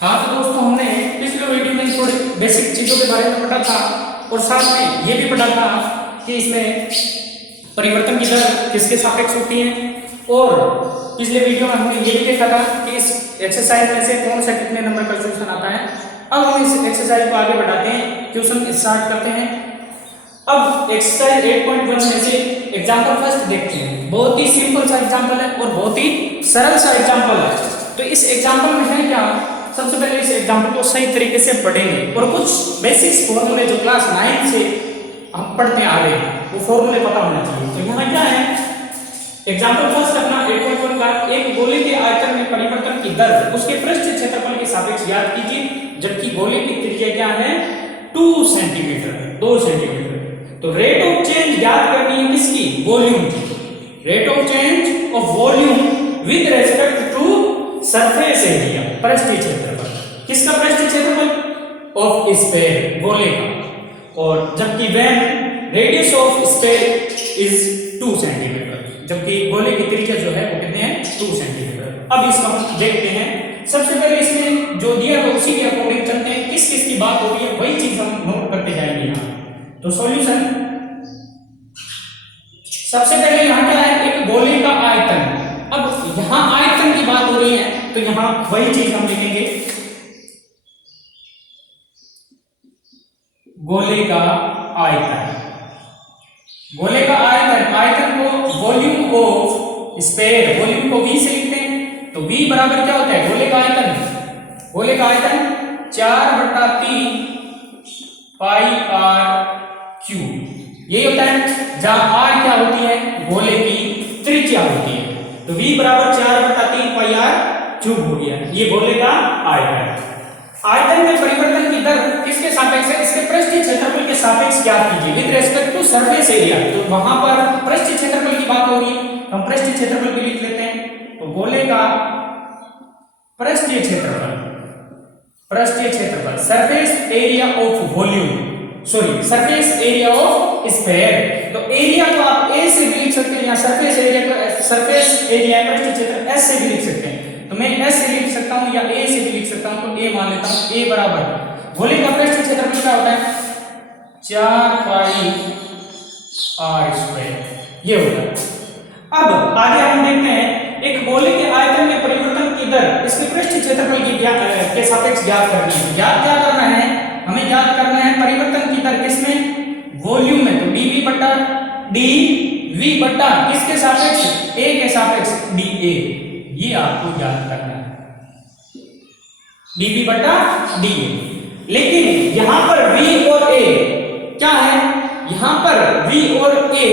हाँ तो दोस्तों, हमने पिछले वीडियो में थोड़ी बेसिक चीजों के बारे में पढ़ा था और साथ में ये भी पढ़ा था कि इसमें परिवर्तन की दर किसके सापेक्ष होती है। और पिछले वीडियो में हमने ये भी देखा था कि इस एक्सरसाइज में से कौन सा कितने नंबर का क्वेश्चन आता है। अब हम इस एक्सरसाइज को आगे बढ़ाते हैं, क्वेश्चन स्टार्ट करते हैं। अब एक्सरसाइज 8.1 में से एग्जांपल फर्स्ट देखते हैं। बहुत ही सिंपल सा एग्जांपल है और बहुत ही सरल सा एग्जांपल है। तो इस एग्जांपल में है क्या, सबसे पहले इस एग्जांपल को सही तरीके से पढ़ेंगे और कुछ बेसिक्स फॉर्मूले जो क्लास 9 से हम पढ़ते आ रहे हैं वो फॉर्मूले पता होना चाहिए। तो यहाँ क्या है, एग्जांपल फर्स्ट अपना 8.1 का एक गोले के आयतन में परिवर्तन की दर उसके पृष्ठ क्षेत्रफल के सापेक्ष ज्ञात कीजिए, जबकि गोले की त्रिज्या क्या है 2 सेंटीमीटर, 2 सेंटीमीटर। तो रेट ऑफ चेंज ज्ञात करनी है किसकी, वॉल्यूम की। Rate of change of volume with respect to surface area, पृष्ठीय क्षेत्रफल। किसका पृष्ठीय क्षेत्रफल, ऑफ स्फीयर, गोले का। और जबकि when radius of sphere is 2 centimetre, जबकि गोले की त्रिज्या जो है वो कितने हैं 2 सेंटीमीटर। अब इसका हम देखते हैं। सबसे पहले इसमें जो दिया है उसी के अकॉर्डिंग चलते हैं, किस किस की बात हो रही है वही चीज हम नोट करते जाएंगे यहाँ। तो सॉल्यूशन, सबसे पहले यहाँ क्या है, एक गोले का आयतन। अब यहाँ आयतन की बात हो रही है तो यहाँ वही चीज हम लिखेंगे, गोले का आयतन। गोले का आयतन, आयतन को वॉल्यूम ऑफ स्फीयर, वॉल्यूम को v से लिखते हैं। तो v बराबर क्या होता है, गोले का आयतन, गोले का आयतन 4/3 पाई r क्यूब, यही होता है। जहां r क्या होती है, गोले की त्रिज्या होती है। तो v बराबर 4/3 पाई r क्यूब हो गया, ये गोले का आयतन। आयतन में परिवर्तन की दर किसके सापेक्ष है, इसके पृष्ठीय क्षेत्रफल के सापेक्ष ज्ञात कीजिए with respect to surface area. तो वहां पर पृष्ठीय क्षेत्रफल की बात हो रही है, हम पृष्ठीय क्षेत्रफल भी लिख लेते हैं। तो गोले का पृष्ठीय क्षेत्रफल, पृष्ठीय क्षेत्रफल, surface area of volume, sorry surface area of sphere. तो एरिया को आप ए से भी लिख सकते हैं, या सरफेस एरिया को, सरफेस एरिया पृष्ठीय क्षेत्र एस से भी लिख सकते हैं। तो मैं एस से लिख सकता हूं या ए से भी लिख सकता हूं। तो ए मान लेता हूं, ए बराबर गोले का पृष्ठीय क्षेत्रफल क्या होता है 4 पाई r स्क्वायर, ये होता है। अब आगे हम देखते हैं, एक गोले के आयतन में परिवर्तन की दर इसके पृष्ठीय क्षेत्रफल की के सापेक्ष ज्ञात करनी है। ज्ञात क्या करना है, हमें ज्ञात करना है परिवर्तन की दर किसमें, वॉल्यूम में। तो dv बटा dv बटा किसके सापेक्ष, a के सापेक्ष dA, ये आपको ज्ञात करना है, dv बटा dA। लेकिन यहां पर v और a क्या है, यहां पर v और a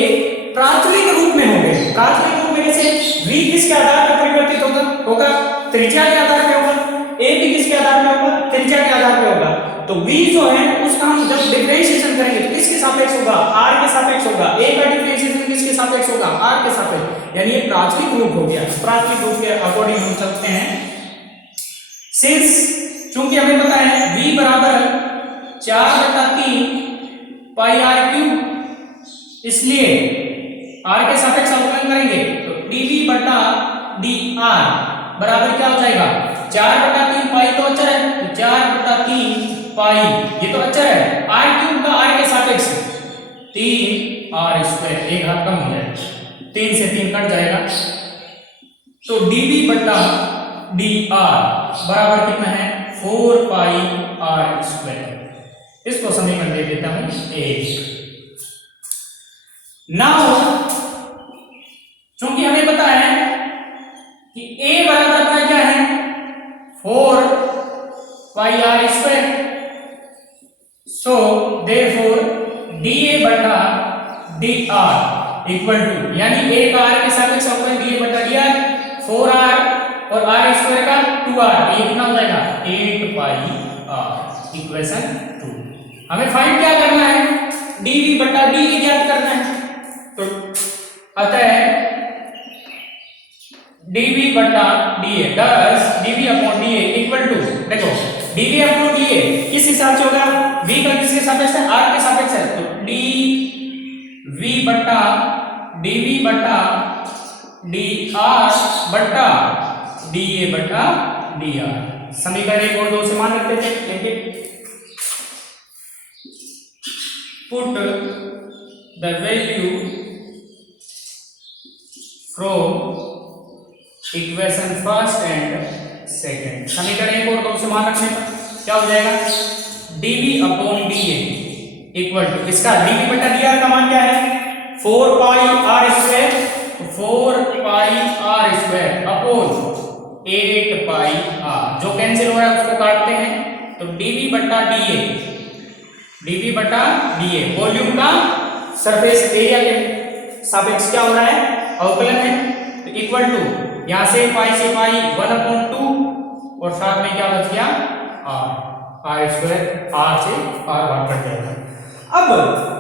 प्राचलिक रूप में होंगे। प्राचलिक रूप में कैसे, v किसके आधार पर परिवर्तित होगा, त्रिज्या के आधार पर होगा। a भी किसके आधार पर होगा, त्रिज्या के आधार पर होगा। तो v जो है उसका हम जब डिफरेंशिएशन करेंगे तो किसके सापेक्ष होगा, r के सापेक्ष होगा। a का डिफरेंशिएशन किसके सापेक्ष होगा, r के सापेक्ष, यानी ये प्राचलिक रूप हो गया। प्राचलिक रूप के अकॉर्डिंग हम चलते हैं। सिंस चूंकि हमें पता है v बराबर 4/3 पाई r क्यूब, इसलिए r के सापेक्ष अवकलन करेंगे तो dv बटा dr बराबर क्या हो जाएगा, 4/3 पाई तो अचर है, तो 4/3 पाई, ये तो अचर है, r क्यूब का r के सापेक्ष 3r स्क्वायर, एक हाथ कम हो जाएगा, 3 से 3 कट जाएगा। तो dv बटा dr बराबर कितना है 4 पाई r स्क्वायर। इसको समीकरण दे देता हूं 1। नाउ चूंकि हमें पता है कि a बराबर अपना क्या है 4 pi r square, so therefore dA बटा dr इक्वल टू, यानी a का r के सापेक्ष अवकलन dA बटा dr, 4r और r स्क्वायर का 2r, ये कितना हो जाएगा 8 पाई r, इक्वेशन 2। हमें फाइंड क्या करना है, dv बटा dA ज्ञात करना है। तो अतः dv बटा dA दस dv upon dA equal to, देखो dv अपॉन dA किस हिसाब से होगा, v का किसके सापेक्ष है, r के सापेक्ष है। तो dv बटा dr बटा dA बटा dr। समीकरण 1 और 2 से मान रखते थे, लेकिन put the value from equation first and second. समीकरण 1 और 2 से मान रखने पर क्या हो जाएगा, dv upon dA equal to, इसका dv बटा dr का मान क्या है, 4 pi r square, 4 pi r square upon 8 pi r, जो कैंसिल हो रहा है उसको काटते हैं, तो dv बटा dA, dv बटा dA वॉल्यूम का सरफेस एरिया के सापेक्ष क्या हो रहा है, अवकलन है, तो इक्वल टू यहां से पाई 1 अपॉन 2 और साथ में क्या बच गया r स्क्वायर, r से r बाहर कट जाएगा। अब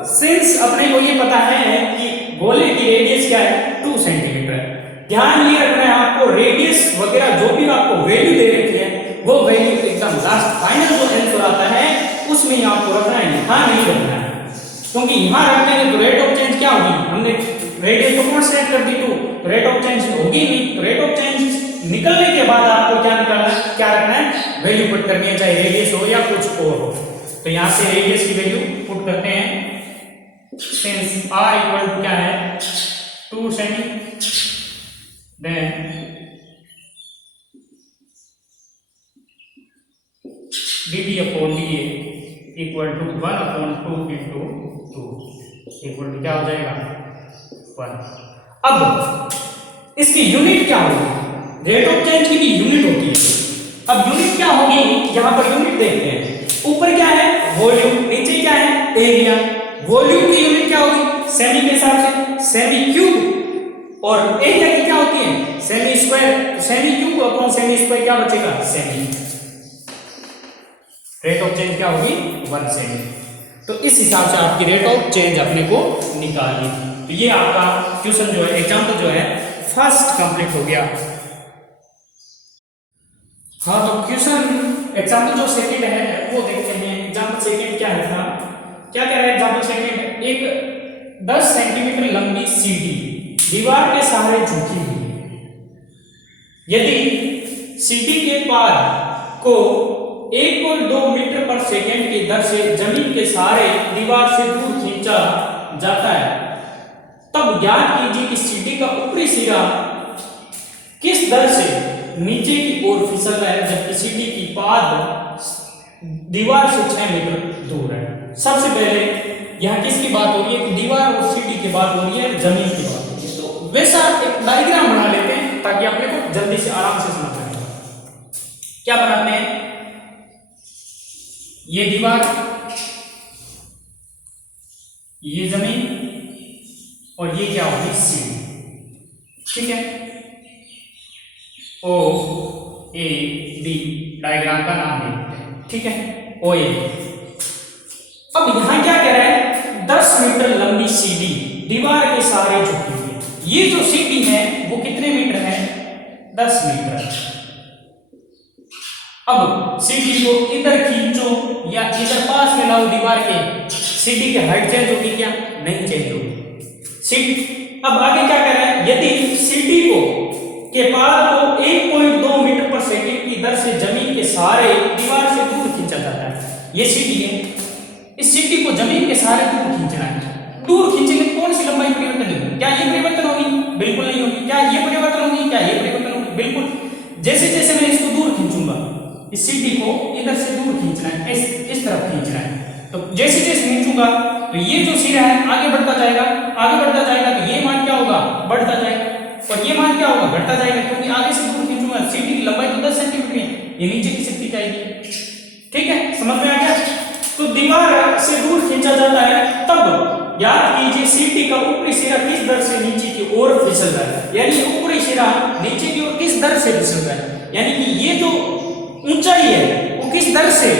सिंस अपने को ये पता है कि गोले की रेडियस क्या है, 2 सेंटीमीटर है, ध्यान ये रखना है आपको, रेडियस वगैरह जो भी आपको वैल्यू दे रखी है वो वैल्यू एकदम लास्ट फाइनल जो आंसर आता है उसमें ही आपको रखना है, यहां नहीं रखना है, क्योंकि यहां रख देंगे तो रेट ऑफ चेंज क्या होगी, हमने रेडियस को कांस्टेंट कर दी 2, तो रेट ऑफ चेंज होगी नहीं, तो रेट ऑफ चेंज निकलने के बाद आपको क्या निकालना है, क्या रखना है, वैल्यू पुट करनी है, चाहे रेडियस हो या कुछ और हो। तो यहां से रेडियस की वैल्यू पुट करते हैं, सिंस r इक्वल टू क्या है 2 सेमी, then dv upon dA equal to 1 upon 2 into 2 equal to क्या हो जाएगा 1। अब इसकी यूनिट क्या होगी, रेट ऑफ चेंज की भी यूनिट होती है। अब यूनिट क्या होगी, यहां पर यूनिट देखते हैं, ऊपर क्या है वॉल्यूम, नीचे क्या है एरिया, वॉल्यूम की यूनिट क्या होगी सेमी के हिसाब से सेमी क्यूब, और एरिया की क्या होती है semi square, semi cube upon semi square क्या बचेगा सेमी, रेट ऑफ चेंज क्या होगी 1 सेमी। तो इस हिसाब से आपकी रेट ऑफ चेंज अपने को निकालनी थी। तो ये आपका क्वेश्चन जो है, एग्जाम्पल जो है फर्स्ट कंप्लीट हो गया। हाँ, तो क्वेश्चन एग्जाम्पल जो सेकंड है वो देखते हैं। एग्जाम्पल सेकंड क्या है था, क्या कह रहा है एग्जाम्पल सेकंड, एक 10 सेंटीमीटर लंबी सीढ़ी दीवार के सहारे झुकी हुई है, यदि सीढ़ी के पार को 1.2 मीटर पर सेकेंड की दर से जमीन के सहारे दीवार से दूर खींचा जाता है, तब ज्ञात कीजिए कि सीढ़ी का ऊपरी सिरा किस दर से नीचे की ओर फिसल रहा है, जबकि सीढ़ी की पाद दीवार से 6 मीटर दूर है। सबसे पहले यहाँ किसकी बात हो रही है, कि दीवार और सीढ़ी की बात हो रही है, जमीन की बात हो रही है। तो वैसा एक डायग्राम बना लेते हैं ताकि अपने को जल्दी से आराम से समझ आए। क्या बनाते हैं, ये दीवार, ये जमीन और ये क्या होगी सीढ़ी, ठीक है, ओ ए बी डायग्राम का नाम देते हैं, ठीक है, ओ ए। अब यहां क्या कह रहा है, 10 मीटर लंबी सीढ़ी दीवार के सहारे झुकी हुई है। ये जो सीढ़ी है वो कितने मीटर है, 10 मीटर। अब सीढ़ी को इधर खींचो या इधर पास में लाओ दीवार के, सीढ़ी की हाइट चेंज होगी क्या, नहीं चेंज होगी सीढ़ी। अब आगे क्या कह रहा है, यदि सीढ़ी को के पार को 1.2 मीटर पर सेकंड की दर से जमीन के सहारे दीवार से दूर खींचा जाता है। ये सीढ़ी है, इस सीढ़ी को जमीन के सहारे दूर खींचना है। दूर खींचेंगे कौन सी लंबाई परिवर्तन होगी, क्या ये परिवर्तन होगी, बिल्कुल नहीं होगी। क्या ये परिवर्तन होगी, क्या ये परिवर्तन होगी, बिल्कुल। जैसे जैसे मैं इसको दूर खींचूंगा, इस सीढ़ी को इधर से दूर खींचना है, इस तरफ खींचना है, तो जैसे जैसे खींचूंगा तो ये जो सिरा है आगे बढ़ता जाएगा, आगे बढ़ता जाएगा, तो ये मान क्या होगा, बढ़ता जाएगा, और ये मान क्या होगा, घटता जाएगा, क्योंकि आगे से दूर खींचूंगा। सीढ़ी की लंबाई तो 10 सेंटीमीटर है, ये नीचे की शक्ति जाएगी, ठीक है, समझ में आ गया। तो दीवार से दूर खींचा जाता है, तब याद कीजिए सीढ़ी का ऊपरी सिरा किस दर से नीचे की ओर फिसल रहा है, यानी ऊपरी सिरा नीचे की ओर किस दर से फिसल रहा है, यानी कि ये जो ऊंचाई है वो किस दर से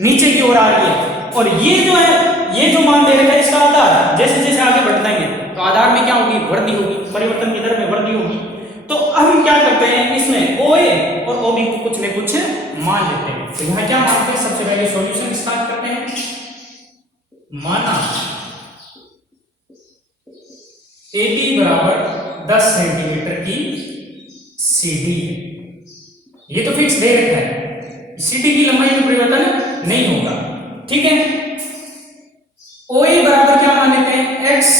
नीचे की ओर आ रही है, और ये जो है, ये जो मान दे रखा है इसका आधार, जैसे जैसे आगे बढ़ते हैं तो आधार में क्या होगी, वृद्धि होगी, परिवर्तन की दर में वृद्धि होगी। तो अब हम क्या करते हैं, इसमें OA और OB को कुछ न कुछ मान लेते हैं। तो यहाँ क्या मानते हैं, सबसे पहले सॉल्यूशन स्टार्ट करते हैं। माना AD बराबर 10 सेंटीमीटर की सीढ़ी है, ये तो फिक्स दे रखा है, CD की लंबाई में परिवर्तन नहीं होगा। ठीक है, OA बराबर क्या मान लेते हैं x,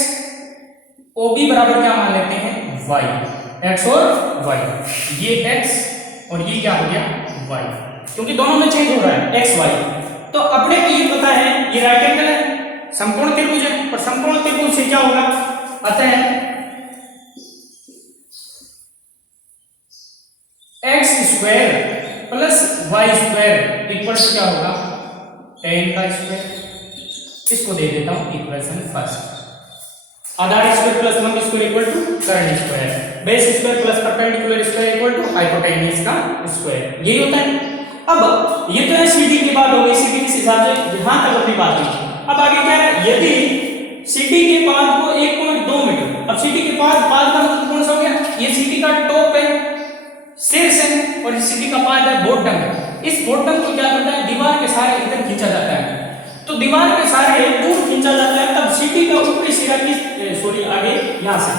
OB बराबर क्या मान लेते हैं y, x और y, ये x और ये क्या हो गया y, क्योंकि दोनों में चेंज हो रहा है x y। तो अपने को ये पता है ये राइट एंगल है, समकोण त्रिभुज है, और समकोण त्रिभुज से क्या होगा, अतः x square plus y square equal क्या होगा tan का स्क्वायर। इसको दे देता हूं इक्वेशन फर्स्ट, आधार स्क्वायर प्लस लंब स्क्वायर इक्वल टू कर्ण square, base square plus perpendicular square equal to hypotenuse का स्क्वायर, यही होता है। अब ये तो है CD की बात हो गई, CD के हिसाब से यहां तक अपनी बात हुई। अब आगे क्या है, यदि CD के पाद को 1.2 मीटर, अब CD के पाद का मतलब कौन सा हो गया, ये CD का टॉप है, शीर्ष है, और CD का पाद है बॉटम। इस बॉटम को क्या करता है, दीवार के सारे इधर खींचा जाता है, तो दीवार के सारे दूर खींचा जाता है, तब CD का ऊपरी सिरा आगे यहां से,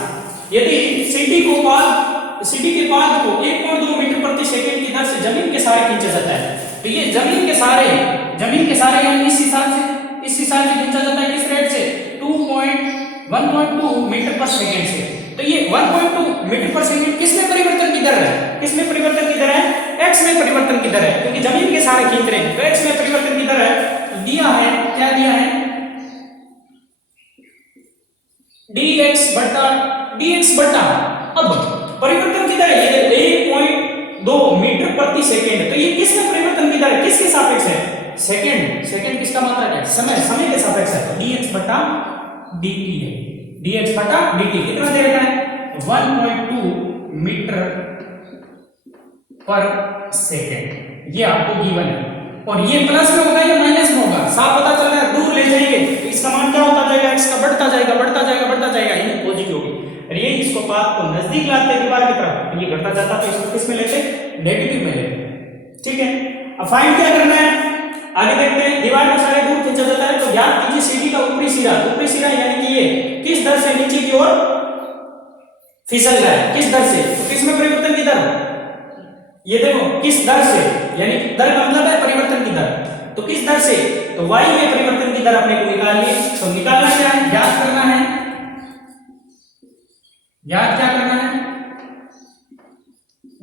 यदि CD के पाद को 1.2 मीटर प्रति सेकंड की दर से जमीन के सारे खींचा जाता है, तो ये जमीन के सारे यानी इस हिसाब से खींचा जाता है, किस रेट से 1.2 मीटर पर सेकंड से। तो ये 1.2 मीटर पर सेकंड किसमें परिवर्तन की दर है, किसमें परिवर्तन की दर है, x में परिवर्तन की दर है, क्योंकि जमीन के सारे खींच रहे हैं, तो x में परिवर्तन की दर है। तो दिया है, क्या दिया है, dx बटा अब परिवर्तन की दर है ये 1.2 मीटर प्रति सेकंड, तो ये किसमें परिवर्तन की दर है, किसके सापेक्ष है, सेकंड किसका मात्रक है, समय के सापेक्ष है, तो dx बटा dt है, dx बटा dt कितना दे रखा है 1.2 मीटर पर सेकंड, ये आपको गिवन है, और ये प्लस में होगा या माइनस में होगा, साफ पता चल रहा है, दूर ले जाएंगे तो इसका मान क्या होता जाएगा, x का बढ़ता जाएगा, यानी पॉजिटिव होगी, और ये इसको पाथ को नजदीक लाते हैं दीवार की तरफ, तो ये घटता जाता, तो इसको किस में लेते हैं, नेगेटिव में लेते। ठीक है, अब फाइंड क्या करना है, आगे देखते हैं, दीवार के सारे दूर खींचा जाता है, तो ज्ञात कीजिए CD का ऊपरी सिरा यानी कि ये किस दर से नीचे की ओर फिसल रहा है, किस दर से, तो किसमें परिवर्तन की दर, ये देखो किस दर से, यानी दर का मतलब है परिवर्तन की दर, तो किस दर से, तो y में परिवर्तन की दर अपने को निकालनी है, तो निकालना क्या है, ज्ञात करना है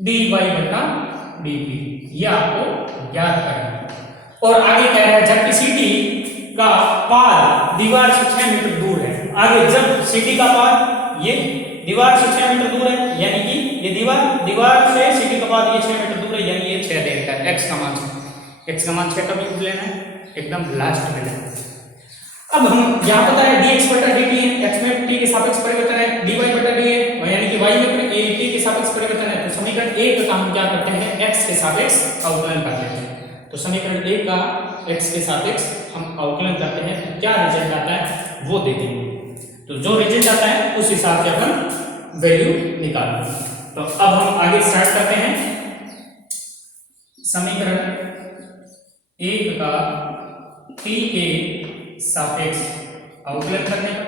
dy बटा dt, ये आपको ज्ञात करना है। और आगे क्या है, जबकि CD का पाद दीवार से 6 मीटर दूर है, आगे जब CD का पाद ये दीवार से 6 मीटर दूर है, यानी कि ये दीवार से CD का पाद ये 6 मीटर दूर है, यानी ये 6 दे रखा है, x का मान 6 कब यूज लेना है, एकदम लास्ट में लेना है। अब हम यहाँ पता है dx बटा dt है, x में t के सापेक्ष परिवर्तन है, dy बटा d है, यानी कि y में t के सापेक्ष परिवर्तन है, तो समीकरण 1 का हम क्या करते हैं, x के सापेक्ष अवकलन कर लेते हैं, तो समीकरण 1 का x के सापेक्ष हम अवकलन करते हैं, तो क्या रिजल्ट आता है वो दे देंगे, तो जो रिजल्ट आता है उस हिसाब से अपन वैल्यू निकालेंगे। तो अब हम आगे स्टार्ट करते हैं, समीकरण 1 का t के सापेक्ष अवकलन करने पर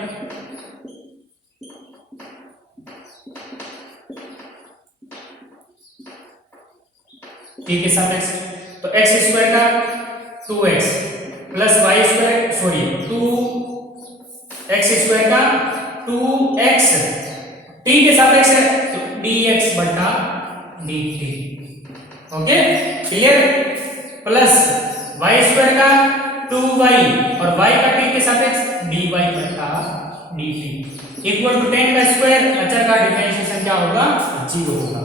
t के सापेक्ष, तो x स्क्वायर का 2x plus y square 2x square का 2x t के सापेक्ष है, तो dx बटा dt, okay clear, plus y square का 2y और y का t के सापेक्ष dy बटा dt इक्वल टू 10 का स्क्वायर, अचर का डिफरेंशिएशन क्या होगा, 0 होगा।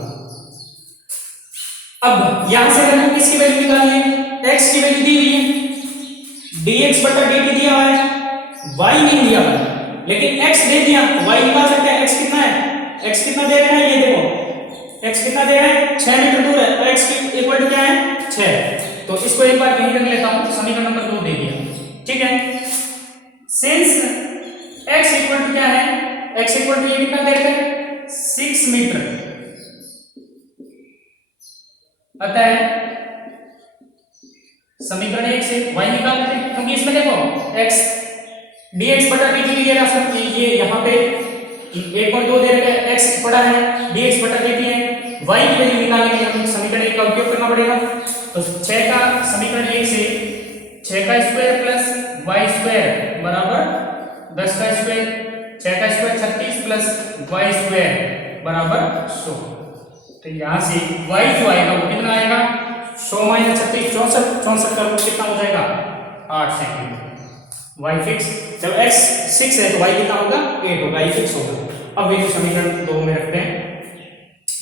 अब यहां से हमको किसकी वैल्यू निकालनी है, x की वैल्यू दी हुई है, dx बटा dt दिया हुआ है, y नहीं दिया हुआ है, लेकिन x दे दिया, y निकाल सकते हैं, x कितना है, x कितना दे रहा है, ये देखो x कितना दे रहा है, 6 मीटर दूर है, और x की इक्वल टू क्या है 6, तो इसको एक बार यहीं रख लेता हूं, समीकरण नंबर 2 दे दिया। ठीक है, सिंस x इक्वल टू क्या है, x इक्वल टू ये कितना दे रखा है 6 मीटर, अतः समीकरण 1 से y निकाल लेते हैं, क्योंकि इसमें देखो x dx बटा dt लिया जा सकता है, ये यहाँ पे 1.2 दे रखा है, x पड़ा है, dx बटा dt है, y की वैल्यू निकालने के लिए हम समीकरण 1 का उपयोग करना करना पड़ेगा। तो 6 का समीकरण 1 से 6 का स्क्वायर प्लस वाई स्क्वायर बराबर 10 का स्क्वायर, 6 का स्क्वायर 36 प्लस वाई स्क्वायर बराबर 100। तो यहाँ से वाई जो आएगा वो कितना आएगा 100 माइनस 36 64, 64 का रूट कितना हो जाएगा 8 सेंटीमीटर। वाई फिक्स, जब x 6 है तो y कितना होगा 8 होगा, ये फिक्स होगा। अब ये समीकरण 2 में रखते हैं,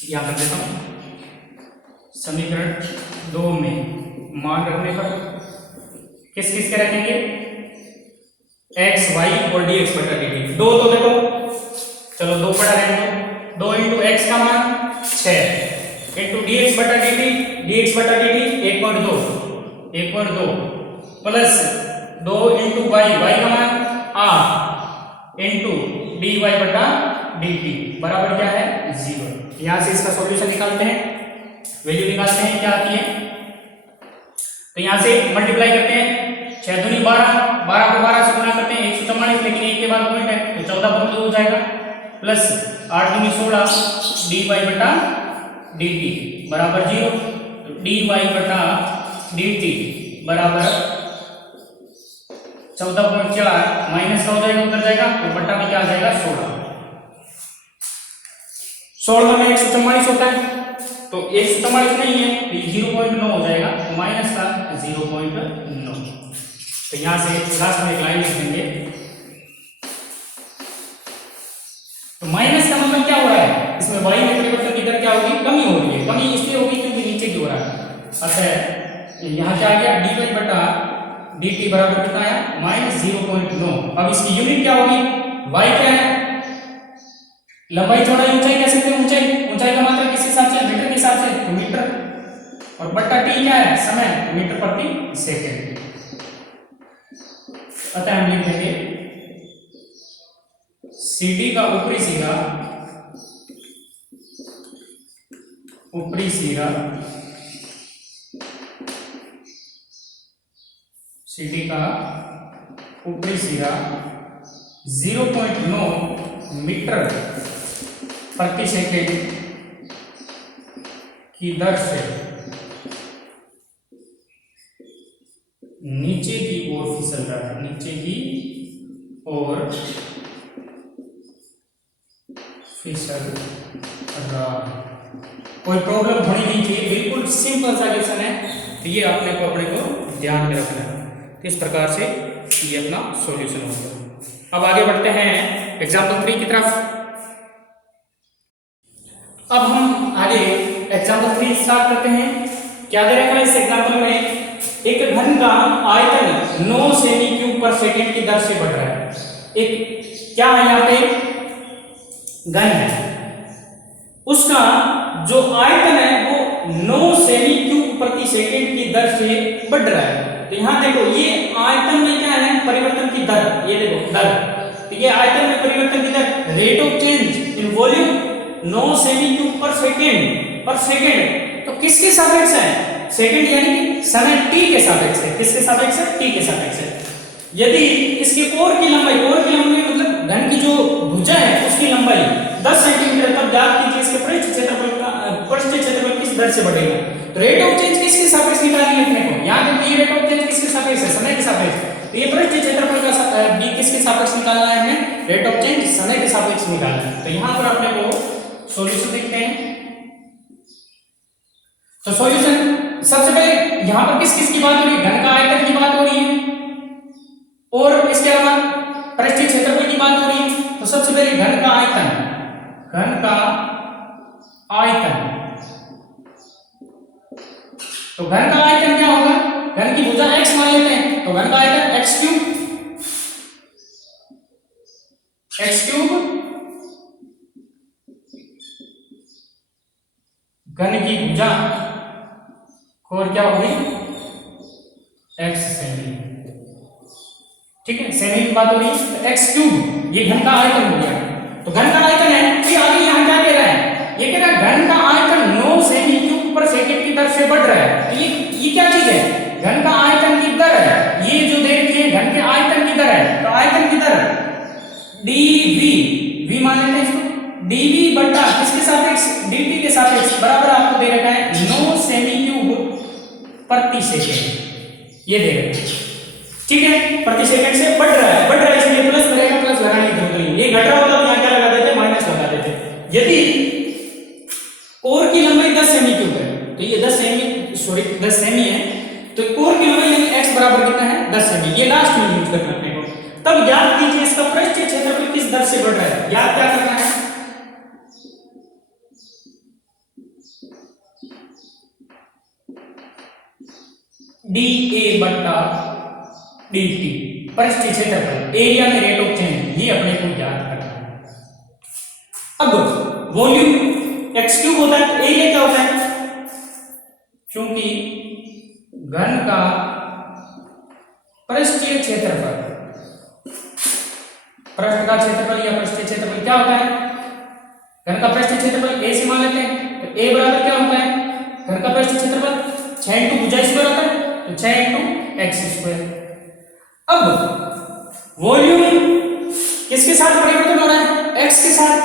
यहाँ कर देता हूँ। समीकरण 2 में मान रखने पर किस किस के रखेंगे x y और dx बटा dt। 2 तो देखो चलो 2 पड़ा रहेगा, 2 इंटू एक्स का मान 6 इंटू dx बटा dt 1.2 प्लस 2 इंटू y का मान 8 इंटू dy बटा dt बराबर क्या है 0। यहां से इसका सॉल्यूशन निकालते हैं, वैल्यू निकालते हैं क्या आती है। तो यहां से मल्टीप्लाई करते हैं, 6 दूनी 12, 12 को 12 से गुणा करते हैं 144, लेकिन एक के बाद पॉइंट है तो 14.2 हो जाएगा, प्लस 8 दूनी 16 dy बटा dt बराबर 0। तो dy बटा dt बराबर 14.4 माइनस का हो जाएगा, उधर जाएगा तो बट्टा में क्या आ जाएगा 16 में 144 होता है तो 144 नहीं है तो 0.9 हो जाएगा, तो माइनस का 0.9। तो यहां से लास्ट में एक लाइन लिख देंगे। तो माइनस का मतलब क्या हो रहा है, इसमें y में परिवर्तन की दर क्या होगी, कमी हो रही है। कमी इसलिए होगी क्योंकि नीचे की हो रहा है। अतः यहाँ क्या आ गया dy बटा dt बराबर कितना आया -0.9। अब इसकी यूनिट क्या होगी, y क्या है, लंबाई चौड़ाई ऊंचाई कह सकते हैं, ऊंचाई का मात्रक किस हिसाब से, मीटर के हिसाब से, तो मीटर, और बट्टा t क्या है समय, मीटर प्रति सेकंड। अतः हम लिख देंगे CD का ऊपरी सिरा CD का ऊपरी सिरा 0.9 मीटर प्रति सेकंड की दर से नीचे की ओर फिसल रहा है, नीचे की ओर फिसल रहा है। कोई प्रॉब्लम होनी नहीं चाहिए, बिल्कुल सिंपल सा क्वेश्चन है, तो ये अपने को ध्यान में रखना है। तो इस प्रकार से ये अपना सॉल्यूशन होगा। अब आगे बढ़ते हैं एग्जाम्पल 3 की तरफ। अब हम आगे एग्जाम्पल 3 स्टार्ट करते हैं। क्या दे रखा है इस एग्जाम्पल में, एक घन का आयतन 9 सेमी क्यूब पर सेकंड की दर से बढ़ रहा है। एक क्या है यहाँ पे घन है, उसका जो आयतन है वो 9 सेमी क्यूब प्रति सेकंड की दर से बढ़ रहा है। तो यहाँ देखो ये आयतन में क्या है परिवर्तन की दर, ये देखो दर, तो ये आयतन में परिवर्तन की दर rate of change in volume 9 सेमी क्यूब पर सेकंड। तो किसके सापेक्ष है, सेकंड यानी कि समय t के सापेक्ष है। किसके सापेक्ष है, t के सापेक्ष है। यदि इसके कोर की लंबाई मतलब घन की जो भुजा है उसकी लंबाई 10 सेंटीमीटर, तब ज्ञात कीजिए इसके पृष्ठ क्षेत्रफल किस दर से बढ़ेगा। तो रेट ऑफ चेंज किसके सापेक्ष निकालनी है अपने को, यहाँ देखो ये रेट ऑफ चेंज किसके सापेक्ष है, समय के सापेक्ष। तो ये पृष्ठ क्षेत्रफल का b किसके सापेक्ष निकालना है हमें, रेट ऑफ चेंज समय के सापेक्ष निकालना है। तो यहाँ पर अपने को सॉल्यूशन देखते हैं। तो सॉल्यूशन सबसे पहले यहाँ पर किस किस की बात हो रही है, घन का आयतन की बात हो रही है और इसके अलावा पृष्ठीय क्षेत्रफल की बात हो रही है। तो सबसे पहले घन का आयतन, तो घन का आयतन क्या होगा, घन की भुजा x मान लेते हैं, तो घन का आयतन x क्यूब घन की भुजा और क्या होगी x सेमी, ठीक है, सेमी की बात हो रही है। तो x क्यूब ये घन का आयतन हो गया। तो घन का आयतन है, फिर आगे यहाँ क्या कह रहा है, ये कह रहा है घन का आयतन 9 सेमी क्यूब पर सेकंड की दर से बढ़ रहा है। तो ये क्या चीज है, घन का आयतन की दर है। ये जो देखिए घन के आयतन की दर है, तो आयतन की दर dv मान लेते हैं इसको, dv बटा किसके सापेक्ष, dt के सापेक्ष, बराबर आपको दे रखा है 9 सेमी क्यूब प्रति सेकेंड ये दे रहे हैं, ठीक है, प्रति सेकंड से बढ़ रहा है इसलिए प्लस करेगा, प्लस लगाने की जरूरत नहीं। ये घट रहा होता तो यहाँ क्या लगा देते, माइनस लगा देते। यदि कोर की लंबाई 10 सेमी क्यूब है तो ये 10 सेमी है, तो कोर की लंबाई यानी x बराबर कितना है 10 सेमी, ये लास्ट में यूज करना है अपने को। तब याद कीजिए इसका पृष्ठीय क्षेत्रफल किस दर से बढ़ रहा है, याद क्या करना है, dA बटा dt पृष्ठीय क्षेत्रफल, एरिया में रेट ऑफ चेंज, ये अपने को याद करना है। अब वॉल्यूम x क्यूब होता है, एरिया क्या होता है, क्योंकि घन का पृष्ठीय क्षेत्रफल, पृष्ठ का क्षेत्रफल या पृष्ठीय क्षेत्रफल क्या होता है, घन का पृष्ठीय क्षेत्रफल a से मान लेते हैं, तो a बराबर क्या होता है, घन का पृष्ठीय क्षेत्रफल 6 इंटू भुजा स्क्वायर होता है, तो 6 इंटू एक्स स्क्वायर। अब वॉल्यूम किसके साथ परिवर्तन हो रहा है, x के साथ,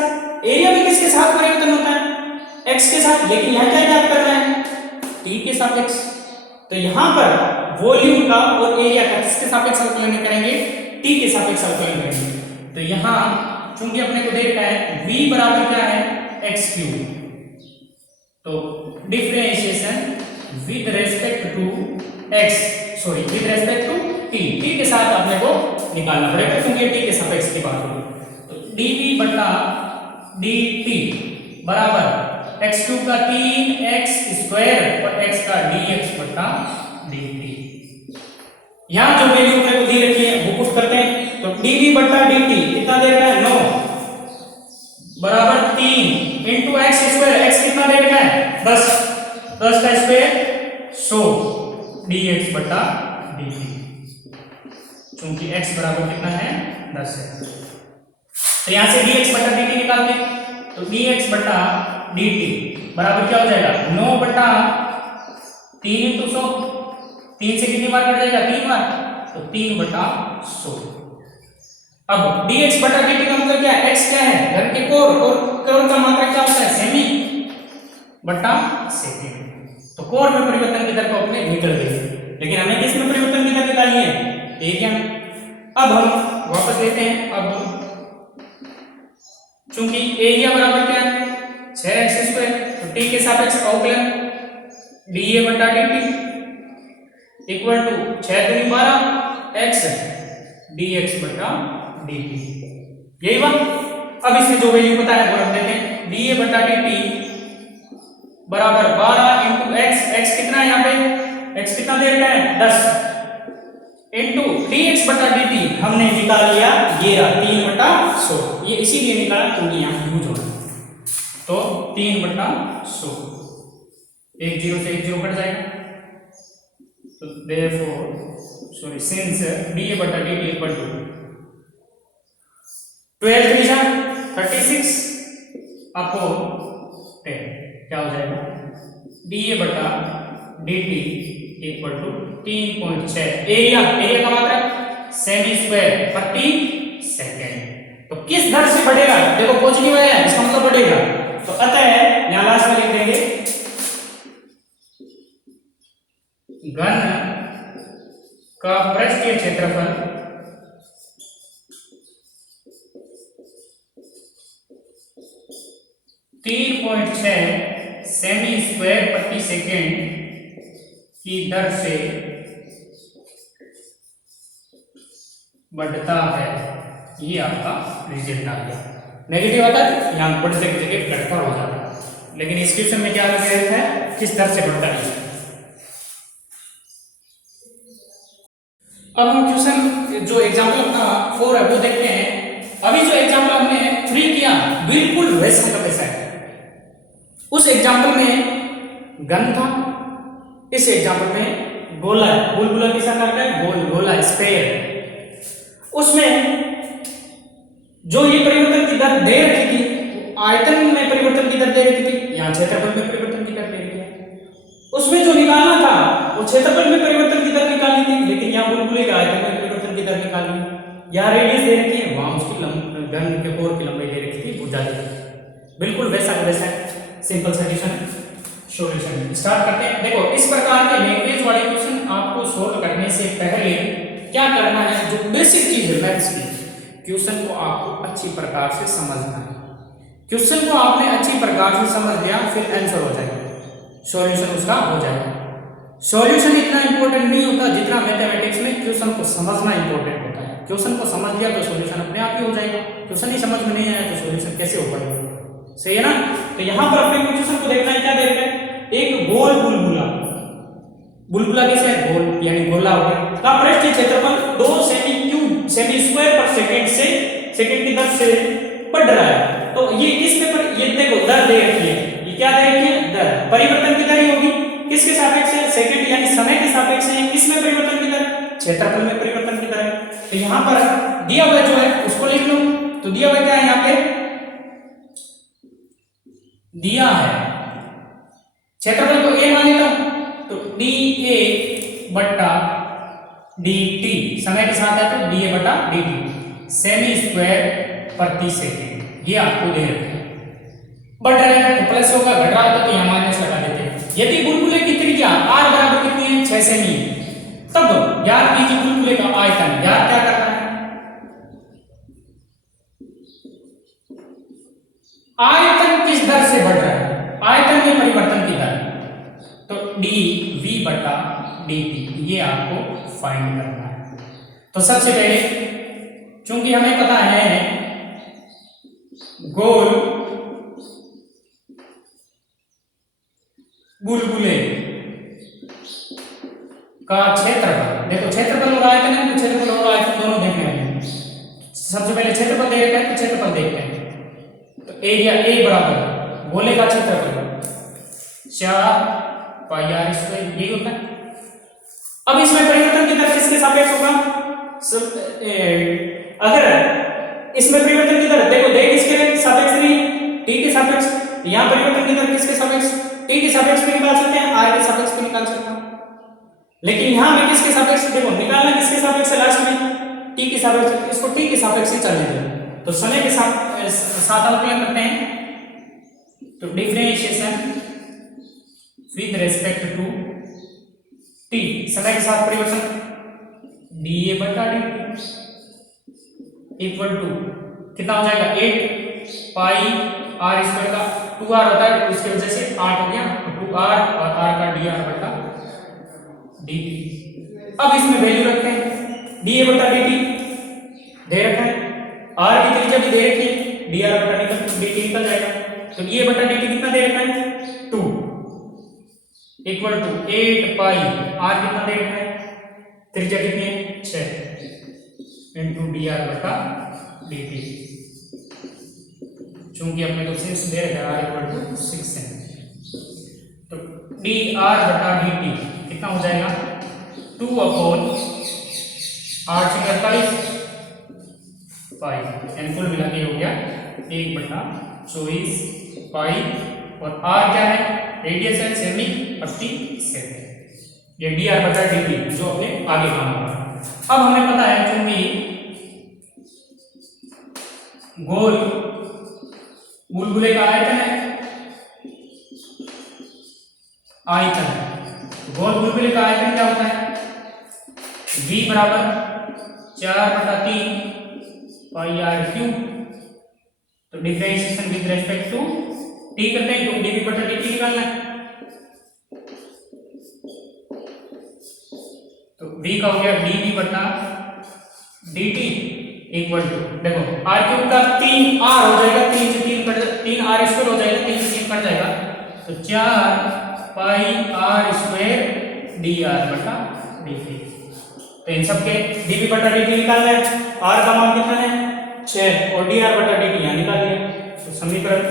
एरिया भी किसके साथ परिवर्तन होता है, x के साथ, लेकिन यहाँ क्या याद करना है, t के सापेक्ष। तो यहाँ पर वॉल्यूम का और एरिया का किसके सापेक्ष अवकलन करेंगे, t के सापेक्ष अवकलन करेंगे। तो यहाँ चूंकि अपने को दे रखा है v बराबर क्या है x क्यूब, तो differentiation with respect to with respect to t के साथ अपने को निकालना पड़ेगा क्योंकि t के सापेक्ष की बात होगी। तो dv बटा dt बराबर x क्यूब का 3x स्क्वायर और x का dx बटा dt। यहाँ जो वैल्यू अपने को दी रखी है वो पुट करते हैं, तो dv बटा dt कितना दे रखा है 9 बराबर 3 इंटू एक्स स्क्वायर, x कितना दे रखा है 10 का स्क्वायर 100 dx बटा dt, क्योंकि x बराबर कितना है 10 है। तो यहां से dx बटा dt निकालते हैं, तो dx बटा dt बराबर क्या हो जाएगा 9 बटा 3 इंटू 100, 3 से कितनी बार कट जाएगा 3 बार, तो 3 बटा 100। अब dx बटा dt का मतलब क्या है, x क्या है घन के कोर, और कोर का मात्रक क्या होता है सेमी बटा सेकेंड। तो कोर में परिवर्तन की दर को अपने मीटर देंगे, लेकिन हमें किस में परिवर्तन की दर निकालनी है, एरिया में। अब हम वापस लेते हैं, अब चूंकि एरिया बराबर क्या है 6x स्क्वायर, तो t के सापेक्ष अवकलन dA बटा dt इक्वल टू 6 दूनी 12 x dx बटा dt, यही बात। अब इसमें जो वैल्यू पता है वो रख देते हैं, dA बटा dt बराबर 12 इंटू x कितना है यहाँ पे, x कितना दे रखा है 10 इंटू dx बटा dt हमने निकाल लिया, ये रहा 3 बटा 100, ये इसीलिए निकाला क्योंकि यहाँ यूज हो रहा है, तो 3 बटा 100, 1 0 से 1 0 कट जाएगा, तो therefore since dA बटा dt इक्वल टू 12 3 36 आपको 10 क्या हो जाएगा, dA बटा dt इक्वल टू 3.6, एरिया का मात्रक सेमी स्क्वायर प्रति सेकेंड। तो किस दर से बढ़ेगा, देखो पॉजिटिव है इसका मतलब बढ़ेगा, तो अतः यहां लास्ट में लिख देंगे घन का पृष्ठीय क्षेत्रफल सेमी स्क्वायर प्रति सेकेंड की दर से बढ़ता है, ये आपका रिजल्ट आ गया। नेगेटिव आता है यहाँ बढ़ने की जगह घटता हो जाता है, लेकिन इस क्वेश्चन में क्या लगा है किस दर से बढ़ता है। अब हम क्वेश्चन जो एग्जाम्पल अपना 4 है वो देखते हैं। अभी जो एग्जाम्पल हमने 3 किया बिल्कुल वैसा का वैसा है। उस एग्जाम्पल में घन था, इस एग्जाम्पल में गोला है, बुलबुला किस आकार का है, गोल गोला स्फीयर। उसमें जो ये परिवर्तन की दर दे रखी थी, आयतन में परिवर्तन की दर दे रखी थी, यहाँ क्षेत्रफल में परिवर्तन की दर दे रखी है। उसमें जो निकालना था वो क्षेत्रफल में परिवर्तन की दर निकालनी थी, लेकिन यहाँ बुलबुले का आयतन में परिवर्तन की दर निकालनी। यहाँ रेडियस दे रखी है, वहां उसकी घन के कोर की लंबाई दे रखी थी, भुजा दी। बिल्कुल वैसा का वैसा सिंपल सॉल्यूशन स्टार्ट करते हैं। देखो इस प्रकार के लैंग्वेज वाले क्या करना है, जो बेसिक चीज है मैथ्स की, क्वेश्चन को आपको अच्छी प्रकार से समझना है। क्वेश्चन को आपने अच्छी प्रकार से समझ लिया, फिर आंसर हो जाएगा, सॉल्यूशन उसका हो जाएगा। सॉल्यूशन इतना इंपॉर्टेंट नहीं होता जितना मैथमेटिक्स में क्वेश्चन को समझना इंपॉर्टेंट होता है। क्वेश्चन को समझ लिया तो सॉल्यूशन अपने आप ही हो जाएगा। क्वेश्चन ही समझ में नहीं आया तो सॉल्यूशन कैसे हो पाएगा? सही है ना? तो यहाँ पर अपने क्वेश्चन को देखना है, क्या देख रहे हैं, एक गोल बुलबुला, बुलबुला कैसे है, गोल यानी गोला हो गया, का पृष्ठीय क्षेत्रफल 2 सेमी स्क्वायर पर सेकंड की दर से बढ़ रहा है। तो ये किस पे पर, ये देखो दर दे रखी है, ये क्या दे रखी है, दर, परिवर्तन की दर ही होगी, किसके सापेक्ष है, सेकंड यानी समय के सापेक्ष है, किसमें परिवर्तन की दर, क्षेत्रफल में परिवर्तन की दर है। तो यहाँ पर दिया हुआ जो है उसको लिख लो। तो दिया हुआ क्या है, यहाँ पे दिया है क्षेत्रफल को a मान लेता हूं, तो dA बटा dt, समय के साथ है तो dA बटा dt, सेमी स्क्वायर प्रति सेकंड, ये आपको दे रखा है। बढ़ रहा है तो प्लस होगा, घट रहा होता तो यहां माइनस लगा देते हैं। यदि बुलबुले की त्रिज्या r बराबर कितनी है, 6 सेमी, तब ज्ञात कीजिए बुलबुले का आयतन। ज्ञात क्या करना है, आयतन किस दर से बढ़ रहा है, आयतन में परिवर्तन की दर, तो dV बटा dt, ये आपको फाइंड करना है। तो सबसे पहले चूंकि हमें पता है गोल बुलबुले का क्षेत्रफल, देखो क्षेत्रफल और आयतन है, तो क्षेत्रफल और आयतन दोनों देखने हैं। सबसे पहले क्षेत्रफल दे रखा है तो क्षेत्रफल देखते हैं। तो एरिया A बराबर गोले का क्षेत्रफल 4 पाई r स्क्वायर, यही होता है। अब इसमें परिवर्तन की दर किसके सापेक्ष होगा, अगर इसमें परिवर्तन की दर देखो, दे किसके सापेक्ष नहीं, t के सापेक्ष, यहाँ परिवर्तन की दर किसके सापेक्ष, t के सापेक्ष में निकाल सकते हैं, r के सापेक्ष में निकाल सकते हैं, लेकिन यहाँ में किसके सापेक्ष, देखो निकालना किसके सापेक्ष है, लास्ट में t के सापेक्ष, इसको t के सापेक्ष से चलने दो। तो समय के साथ अवकलन करते हैं, तो differentiation with respect to t, समय के साथ परिवर्तन, dA बटा dt इक्वल टू कितना हो जाएगा, 8 पाई r स्क्वायर का 2r होता है, उसकी वजह से 8 हो गया, तो 2r और r का dr बटा dt। अब इसमें वैल्यू रखते हैं, dA बटा dt दे रखा है, r की त्रिज्या भी दे रखी है, dr बटा dt निकल जाएगा। तो dA बटा dt कितना दे रखा है, 2 इक्वल टू 8 पाई r कितना दे रखा है, त्रिज्या कितनी है, 6 इंटू dr बटा dt, चूंकि अपने को शेष दे रखा है r इक्वल टू 6 है, तो dr बटा dt कितना हो जाएगा, 2 अपॉन 8 से 48 पाई, एन कुल मिला के हो गया 1 बटा 24 पाई, और r क्या है, रेडियस है सेमी प्रति सेकंड, ये dr बटा dt जो अपने आगे काम होगा। अब हमें पता है क्योंकि गोल बुलबुले का आयतन है, आयतन गोल बुलबुले का आयतन क्या होता है, v बराबर 4 बटा 3 पाई r क्यूब, तो differentiation with respect to t करते हैं, तो dv बटा dt निकालना है, तो v का हो गया dv बटा dt इक्वल टू, देखो r क्यूब का 3r हो जाएगा, 3 से 3 कट, 3r स्क्वायर हो जाएगा, 3 से 3 कट जाएगा, तो 4 पाई r स्क्वायर dr बटा dt। तो इन सब के dv बटा dt निकालना है, r का मान कितना है 6 और dr बटा dt यहाँ निकाल लिया। तो समीकरण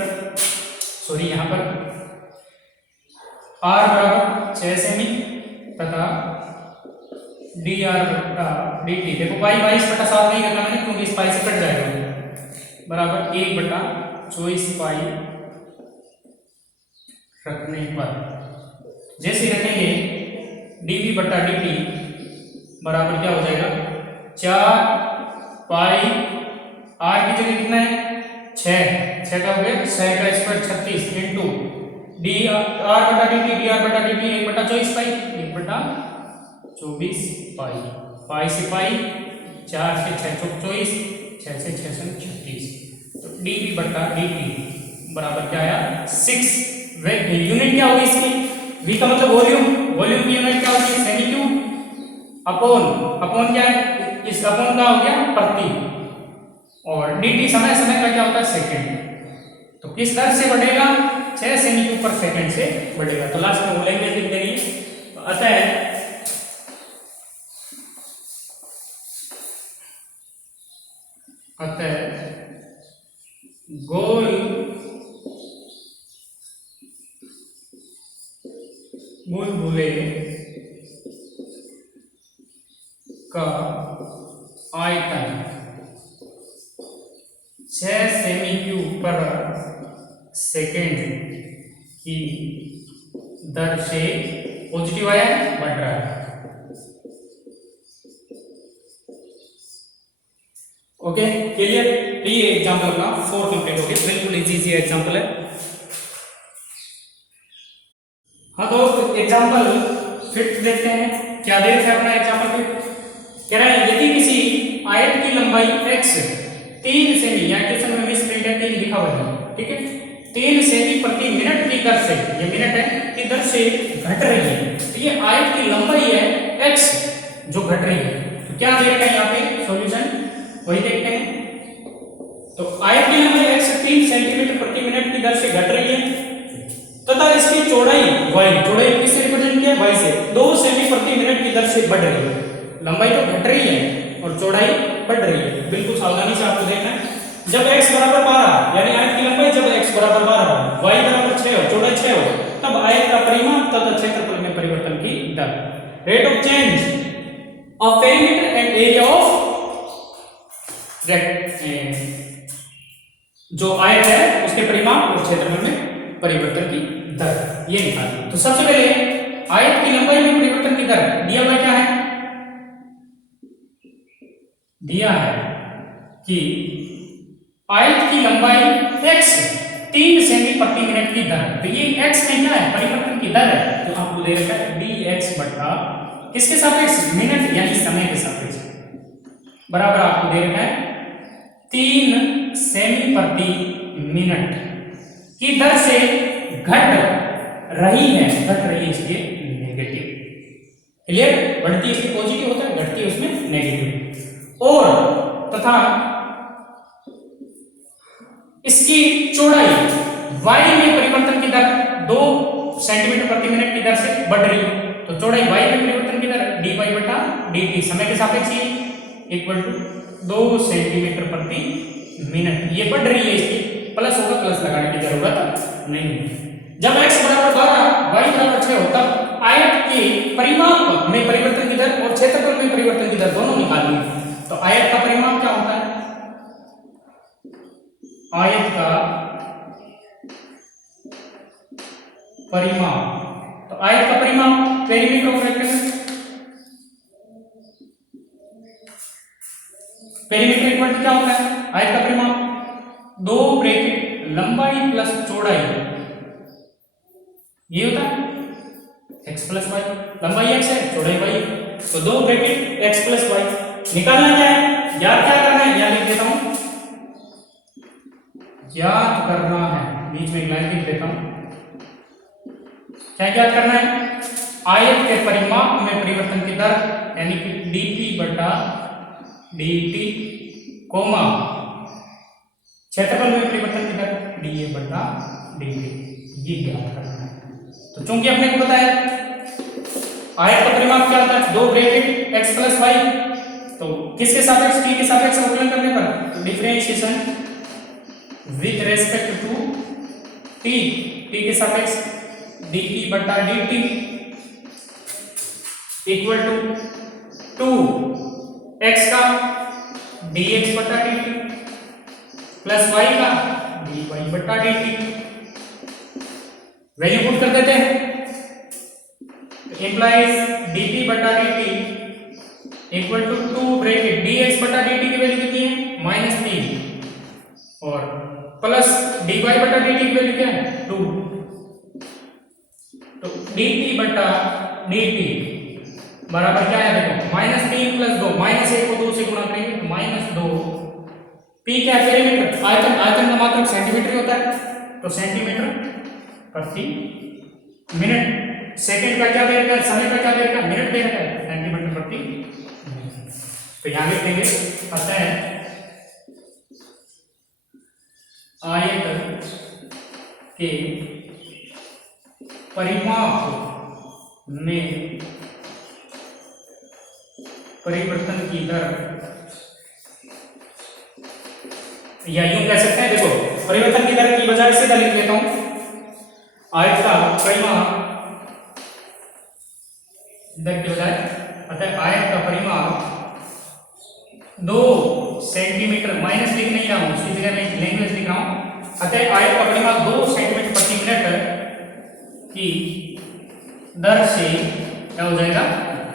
यहाँ पर r बराबर 6 सेमी तथा dr बटा dt, देखो पाई 22/7 नहीं रखा मैंने क्योंकि इस पाई से कट जाएगा, बराबर 1 बटा 24 पाई रखने पर, जैसे रखेंगे dv बटा dt बराबर क्या हो जाएगा, 4 पाई r की जगह कितना है 6 का हो गया, 6 का स्क्वायर 36 इंटू dr बटा dt, dr बटा dt 1 बटा 24 पाई, 1 बटा 24 पाई, पाई से पाई, 4 से 6 चौक 24, 6 से 6 से 36। तो dv बटा dt बराबर क्या आया 6। यूनिट क्या होगी इसकी, v का मतलब वॉल्यूम, वॉल्यूम की यूनिट क्या होगी सेमी क्यूब अपॉन, अपॉन क्या है, इस अपॉन का हो गया प्रति, और dt समय, समय का क्या होता है सेकंड। तो किस दर से बढ़ेगा, 6 सेमी क्यूब पर सेकंड से बढ़ेगा। तो लास्ट में बोलेंगे लिख देंगे। तो अतः गोल बुलबुले का आयतन 6 सेमी क्यूब पर सेकेंड की दर से पॉजिटिव आया बढ़ रहा है। Okay clear. ये एग्जांपल अपना 4 कंप्लीट हो गया, बिल्कुल इजी एग्जांपल है। हाँ दोस्त एग्जांपल 5 देखते हैं, क्या दे रखा है अपना एग्जांपल पे। कह रहा है यदि किसी आयत की लंबाई x 3 सेमी, या क्वेश्चन में मिसप्रिंट है 3 लिखा हुआ है, ठीक है, 3 सेमी प्रति मिनट की दर से, ये मिनट है, की दर से घट रही है। तो ये आयत की लंबाई है x जो घट रही है। तो क्या दे रखा है यहाँ पे सॉल्यूशन, वही देखते हैं। तो आयत की लंबाई x 3 सेंटीमीटर प्रति मिनट की दर से घट रही है तथा इसकी चौड़ाई y, चौड़ाई किससे रिप्रेजेंट किया y से, 2 सेमी प्रति मिनट की दर से बढ़ रही है। लंबाई तो घट रही है और चौड़ाई बढ़ रही है, बिल्कुल सावधानी से आपको देखना है। जब x बराबर 12, यानी आयत की लंबाई जब x बराबर 12 हो, y बराबर 6 हो, चौड़ाई 6 हो, तब आयत का परिमाप तथा क्षेत्रफल में परिवर्तन की दर, rate of change of perimeter and area of जो आयत है उसके परिमाप और क्षेत्रफल में परिवर्तन की दर, ये निकालिए। तो सबसे पहले आयत की लंबाई में परिवर्तन की दर दिया हुआ क्या है, दिया है कि आयत की लंबाई x 3 सेमी प्रति मिनट की दर, तो ये x में क्या है परिवर्तन की दर है। तो आपको दे रखा है dx बटा किसके सापेक्ष, मिनट यानी समय के सापेक्ष, बराबर आपको दे रखा है 3 सेमी प्रति मिनट की दर से घट रही है, घट रही है इसलिए नेगेटिव, क्लियर। बढ़ती है इसलिए पॉजिटिव होता है, घटती है उसमें नेगेटिव। और तथा इसकी चौड़ाई y में परिवर्तन की दर 2 सेंटीमीटर प्रति मिनट की दर से बढ़ रही है। तो चौड़ाई y में परिवर्तन की दर dy बटा dt समय के सापेक्ष इक्वल टू 2 सेंटीमीटर प्रति मिनट, ये बढ़ रही है, इसकी प्लस होगा, प्लस लगाने की जरूरत नहीं। जब x बराबर 12 y बराबर 6 हो तब आयत के परिमाप में परिवर्तन की दर और क्षेत्रफल में परिवर्तन की दर दोनों निकालनी है। तो आयत का परिमाप क्या होता है, आयत का परिमाप, तो आयत का परिमाप perimeter of rectangle, perimeter equal to क्या होता है, आयत का परिमाप 2 ब्रैकेट लंबाई प्लस चौड़ाई, ये होता है x प्लस वाई, लंबाई x है चौड़ाई y है, तो 2 ब्रैकेट x प्लस वाई। निकालना क्या है, ज्ञात क्या करना है, यहां लिख देता हूं, ज्ञात करना है, बीच में एक लाइन लिख देता हूं, क्या ज्ञात करना है, आयत के परिमाप में परिवर्तन की दर यानी कि dp बटा dt कोमा क्षेत्रफल में परिवर्तन की दर dA बटा dt, ये ज्ञात करना है। तो चूंकि अपने को पता है आयत का परिमाप क्या होता है, 2 ब्रैकेट x प्लस वाई, तो किसके सापेक्ष, t के सापेक्ष अवकलन करने पर, तो differentiation with respect to t, t के सापेक्ष dp बटा dt इक्वल टू 2x का dx बटा dt प्लस y का dy बटा dt, वैल्यू पुट कर देते हैं, इंप्लाइज dp बटा dt equal to 2 bracket dx बटा dt की वैल्यू कितनी है -3 और प्लस dy बटा dt की वैल्यू क्या है 2, तो dp बटा dt बराबर क्या है देखो -3 + 2 -1 को 2 से गुणा करेंगे तो -2 पी क्या है पेरीमीटर आयतन आयतन का मात्रक सेंटीमीटर होता है तो सेंटीमीटर प्रति मिनट सेकंड का क्या दे रखा है समय का क्या दे रखा है मिनट दे रखा है सेंटीमीटर प्रति मिनट। तो यहां लिखेंगे अतः आयतन के परिमाप में परिवर्तन की दर या यूं कह सकते हैं देखो परिवर्तन की दर की बजाय सीधा लिख लेता हूं आयत का परिमाप दर के बजाय अतः आयत का परिमाप 2 सेंटीमीटर माइनस लिख नहीं रहा हूं उसकी जगह मैं लैंग्वेज लिख रहा हूं अतः आयत का परिमाप 2 सेंटीमीटर प्रति मिनट की दर से क्या हो जाएगा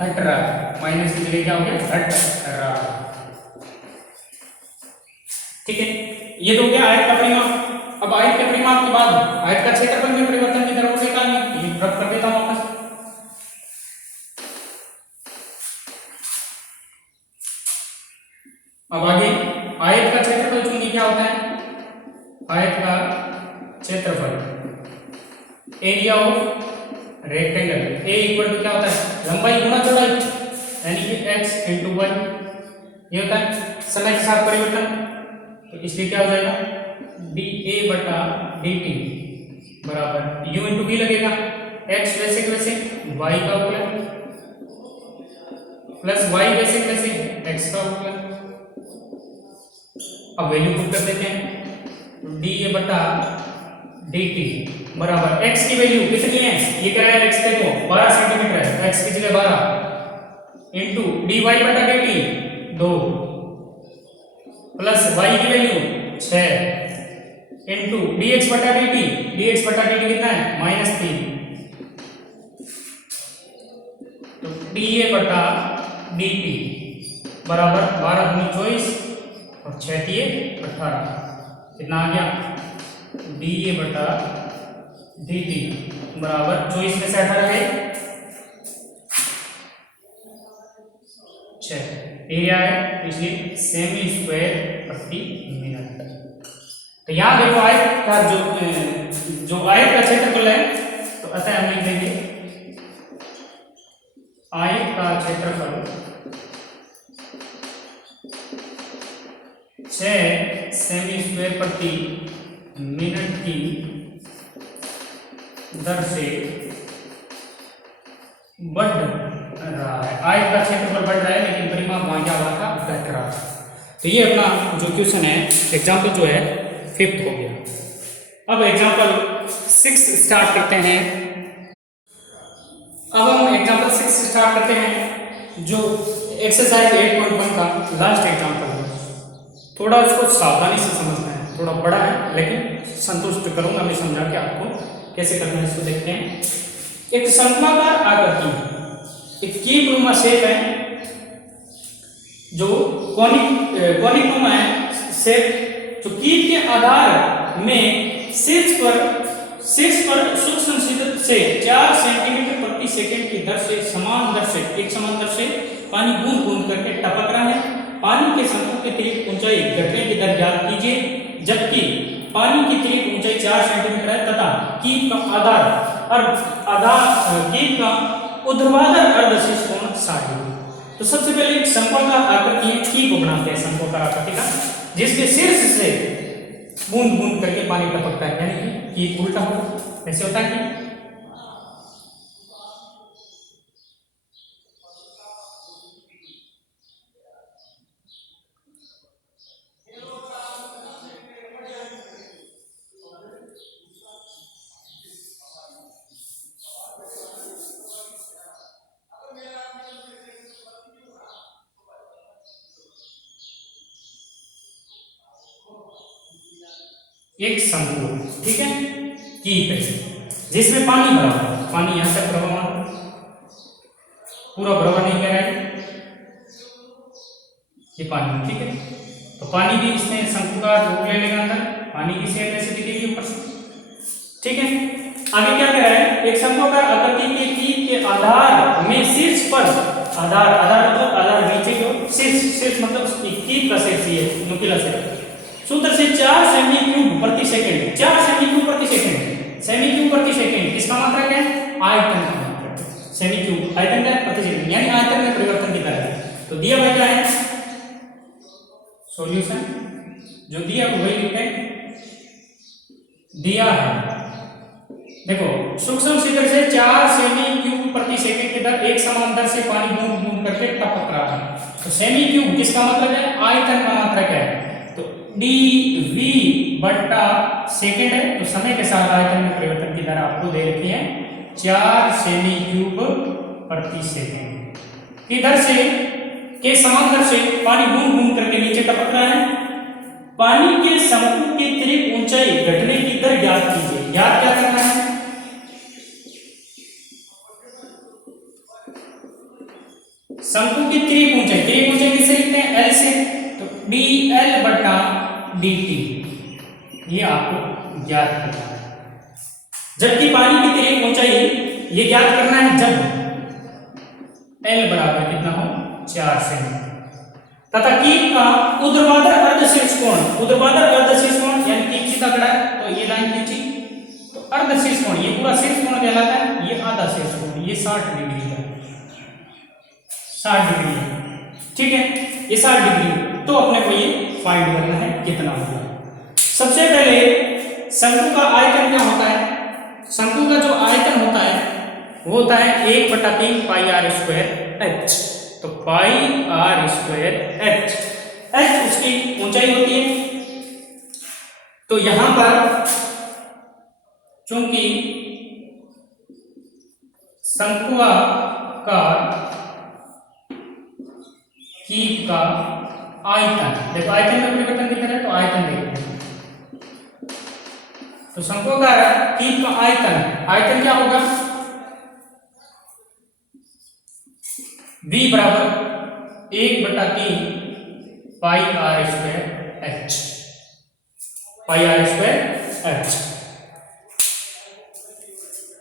घट रहा है माइनस की जगह क्या हो गया घट रहा है। ठीक है ये तो हो गया आयत का परिमाप। अब आयत के परिमाप के बाद आयत का क्षेत्रफल में परिवर्तन की दर को निकालनी ये रख कर देता हूं वापस। अब आगे आयत का क्षेत्रफल चुनिए क्या होता है आयत का क्षेत्रफल area of rectangle A equal to क्या होता है लंबाई गुणा चौड़ाई यानी कि x × y ये होता है समय के साथ परिवर्तन तो इसलिए क्या हो जाएगा dA/dt बराबर u × v लगेगा x वैसे के वैसे y का हो गया प्लस y वैसे के वैसे x का हो गया। अब वैल्यू पुट कर देते हैं dA/dt बराबर x की वैल्यू कितनी है ये क्या है x देखो 12 सेंटीमीटर है x की जगह 12 इंटू dy/dt 2 प्लस y की वैल्यू 6 इंटू dx/dt dx/dt कितना है -3 तो dA/dt बराबर 12 × 24 और 6 × 18 कितना आ गया dA/dt बराबर 24 में से 18 गए 6 एरिया है इसलिए सेमी स्क्वायर प्रति मिनट। तो यहां देखो आयत का जो आयत का क्षेत्रफल है तो अतः हम लिख देंगे आयत का क्षेत्रफल 6 सेमी स्क्वायर प्रति मिनट की दर से बढ़ रहा है आयत का क्षेत्रफल बढ़ रहा है लेकिन परिमाप वहां क्या हुआ था घट रहा है। तो ये अपना जो क्वेश्चन है एग्जाम्पल जो है 5th हो गया। अब एग्जाम्पल 6 स्टार्ट करते हैं। अब हम एग्जाम्पल 6 स्टार्ट करते हैं जो एक्सरसाइज 8.1 का लास्ट एग्जाम्पल है। थोड़ा इसको सावधानी से समझना है थोड़ा बड़ा है लेकिन संतुष्ट करूंगा मैं समझा के आपको कैसे करना है इसको देखते हैं। एक शंक्वाकार आकृति एक कीपनुमा शेप है जो कोनिकनुमा है शेप जो कीप के आधार में शीर्ष पर सूक्ष्म छिद्र से 4 सेंटीमीटर प्रति सेकंड की दर से समान दर से पानी बूंद बूंद करके टपक रहा है। पानी के शंकु की अतिरिक्त ऊंचाई घटने की दर ज्ञात कीजिए जबकि पानी की अतिरिक्त ऊंचाई 4 सेंटीमीटर है तथा कीप का ऊर्ध्वाधर अर्धशीर्ष कोण 60 डिग्री। तो सबसे पहले एक शंक्वाकार आकृति है कीप बनाते हैं शंक्वाकार आकृति का जिसके शीर्ष से बूंद बूंद करके पानी टपकता है यानी कि कीप उल्टा होगा ऐसे होता है कि एक शंकु ठीक है कीप है जिसमें पानी भरा हुआ है पानी यहां तक भरा हुआ पूरा भरा हुआ नहीं कह रहा है ये पानी ठीक है। तो पानी भी इसमें शंकु का रूप ले लेगा अंदर पानी की शेप ऐसे दिखेगी ऊपर से ठीक है। आगे क्या कह रहा है एक शंक्वाकार आकृति के कीप के आधार में शीर्ष पर आधार, आधार मतलब आधार नीचे की ओर, शीर्ष, शीर्ष मतलब कीप का शीर्ष, ये नुकीला शीर्ष। सूत्र से 4 सेमी क्यूब प्रति सेकंड, 4 सेमी क्यूब प्रति सेकंड, सेमी क्यूब प्रति सेकंड किसका मात्रक है? आयतन का मात्रक। सेमी क्यूब आयतन का प्रति सेकंड यानी आयतन में परिवर्तन की दर है। तो दिया हुआ क्या है? सॉल्यूशन जो दिया वही लिखते हैं, दिया है। देखो सूक्ष्म छिद्र से 4 सेमी क्यूब प्रति सेकंड की दर एक समान दर से पानी बूंद बूंद करके टपक रहा है। तो सेमी क्यूब किसका मतलब है? आयतन का मात्रक है। तो dv बट्टा सेकंड है, तो समय के साथ आयतन में परिवर्तन की दर आपको दे रखी है 4 सेमी क्यूब प्रति सेकंड की दर से, के समान दर से पानी बूंद बूंद करके नीचे टपक रहा है। पानी के शंकु की त्रिक ऊंचाई घटने की दर ज्ञात कीजिए। ज्ञात क्या करना है? शंकु की त्रिक ऊंचाई, त्रिक ऊंचाई किससे लिखते हैं? L से। तो dl बटा dt ये आपको ज्ञात करना है। जबकि पानी की त्रिक ऊंचाई ये ज्ञात करना है जब L बराबर कितना हो? 4 सेमी, तथा कीप का ऊर्ध्वाधर अर्धशीर्ष कोण, ऊर्ध्वाधर अर्धशीर्ष कोण यानी कीप सीधा खड़ा है तो ये लाइन खींची, तो अर्धशीर्ष कोण ये पूरा शीर्ष कोण कहलाता है, ये आधा शीर्ष कोण, ये 60 डिग्री है, 60 डिग्री है, ठीक है, ये 60 डिग्री। तो अपने को ये फाइंड करना है कितना होगा। सबसे पहले शंकु का आयतन क्या होता है? शंकु का जो आयतन होता है वो होता है 1/3 पाई आर स्क्वायर एच। तो pi r square h, h उसकी ऊंचाई होती है। तो यहां पर चूंकि शंक्वाकार कीप का आयतन, देखो आयतन में परिवर्तन दिख रहा है तो आयतन देखते हैं। तो शंक्वाकार कीप का आयतन, आयतन क्या होगा? V बराबर 1/3 pi r square h, pi r square h,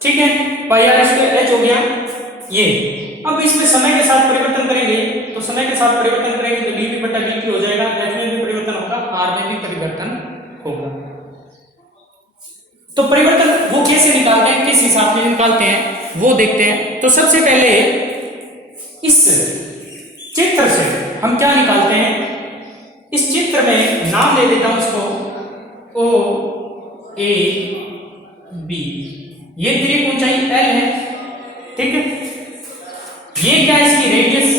ठीक है, पाई आर स्क्वायर एच हो गया ये। अब इसमें समय के साथ परिवर्तन करेंगे, तो समय के साथ परिवर्तन करेंगे तो dv बटा dt हो जाएगा, h में भी परिवर्तन होगा, r में भी परिवर्तन होगा। तो परिवर्तन वो कैसे निकालते हैं, किस हिसाब से निकालते हैं वो देखते हैं। तो सबसे पहले इस चित्र से हम क्या निकालते हैं? इस चित्र में नाम दे देता हूं इसको O A B, ये त्रिक ऊंचाई L है, ठीक है, ये क्या है? इसकी रेडियस